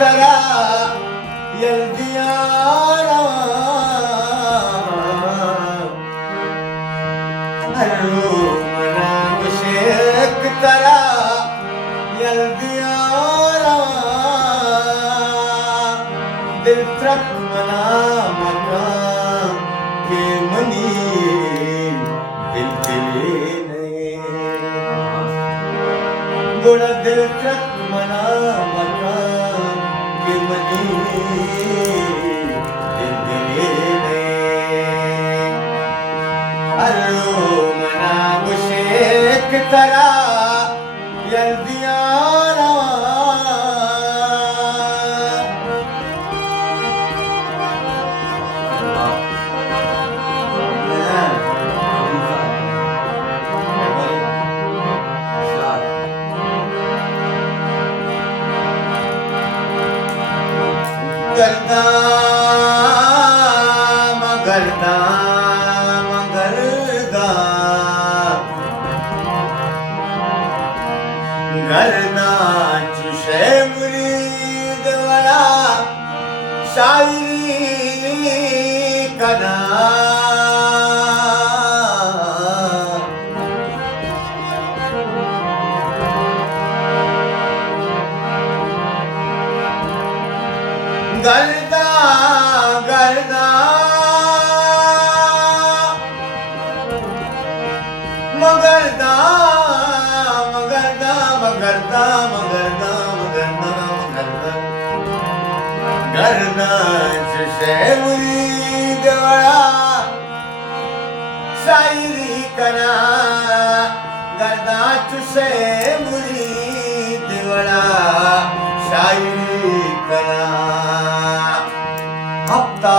तरा यल्दियारा हल्लो मना मुशेक तरा यल्दियारा दिल ट्रक मना मकान के मनी दिल दिले गोड़ा दिल ट्रक मना मकान के मनी दिल दिले हल्लो मना मुशेक तरा यल्दियारा गर्दा मगरदा मगरदा गर्दा चुशे मुरीद वाला शायरी कना गर्दा गर्दा मगरदा मगरदा मगरदा मगरदा मगरदा मगरदा गर्दा चुशे मुरीद वाला शायरी कना गर्दा चुशे मुरीद वाला शायरी कना हफ्ता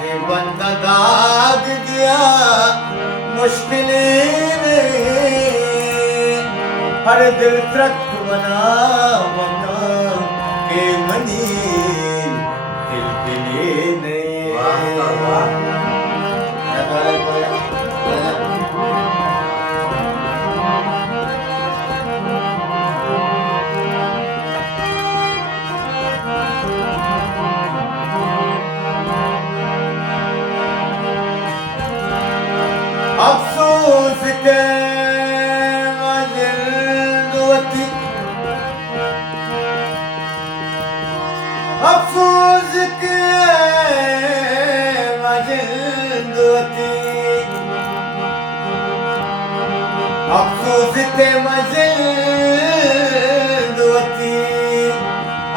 दे बंदा दाग दिया मुश्किलें ने हर दिल ट्रक बना मकान के मनी दिल दिले ने अफसोस के मजलूती अफसोस के मजलूती अफसोस के मजलूती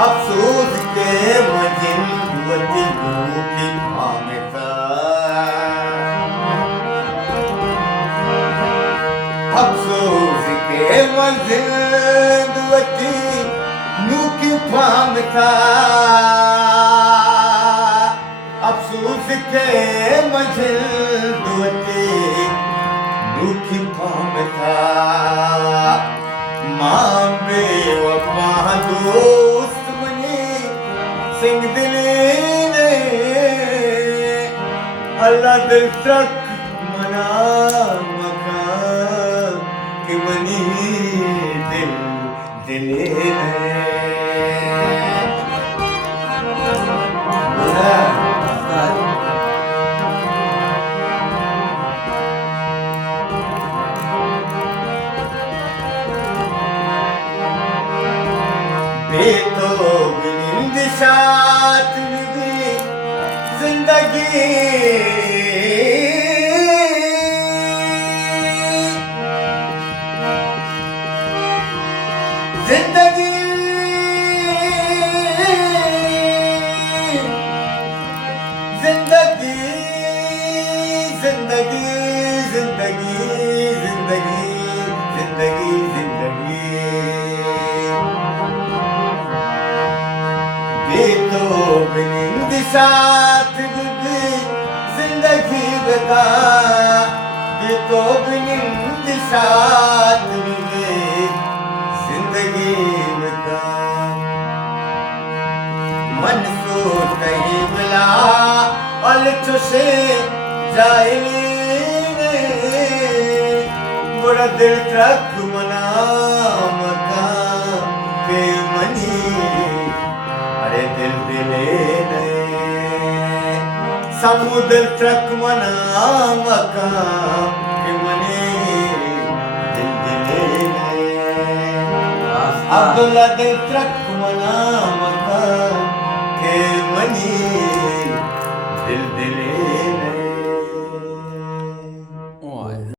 अफसोस के मजलूती की मांगता अफसोस के मजलूती नू की फामता अफसोस के मजलूती नू की फामता मां बेवफा दोस्त मनी सिंह दिली ने अल्लाह दिल तक मना कि मनी दिल दिले बेतो बिनिंद साथ भी जिंदगी जिंदगी जिंदगी जिंदगी जिंदगी जिंदगी जिंदगी जिंदगी बेतो बिनिंद साथ भी जिंदगी बता बेतो बिनिंद साथ भी जिंदगी बता मनसूर कहीं मिला अलचो से जाइने बुरा दिल ट्रक मना मका के मनी अरे दिल दिले ने समुद्र ट्रक मना मकाम के मने दिल दिले ने अब्दुल्ला दिल ट्रक मना मकाम के मने दिल दिले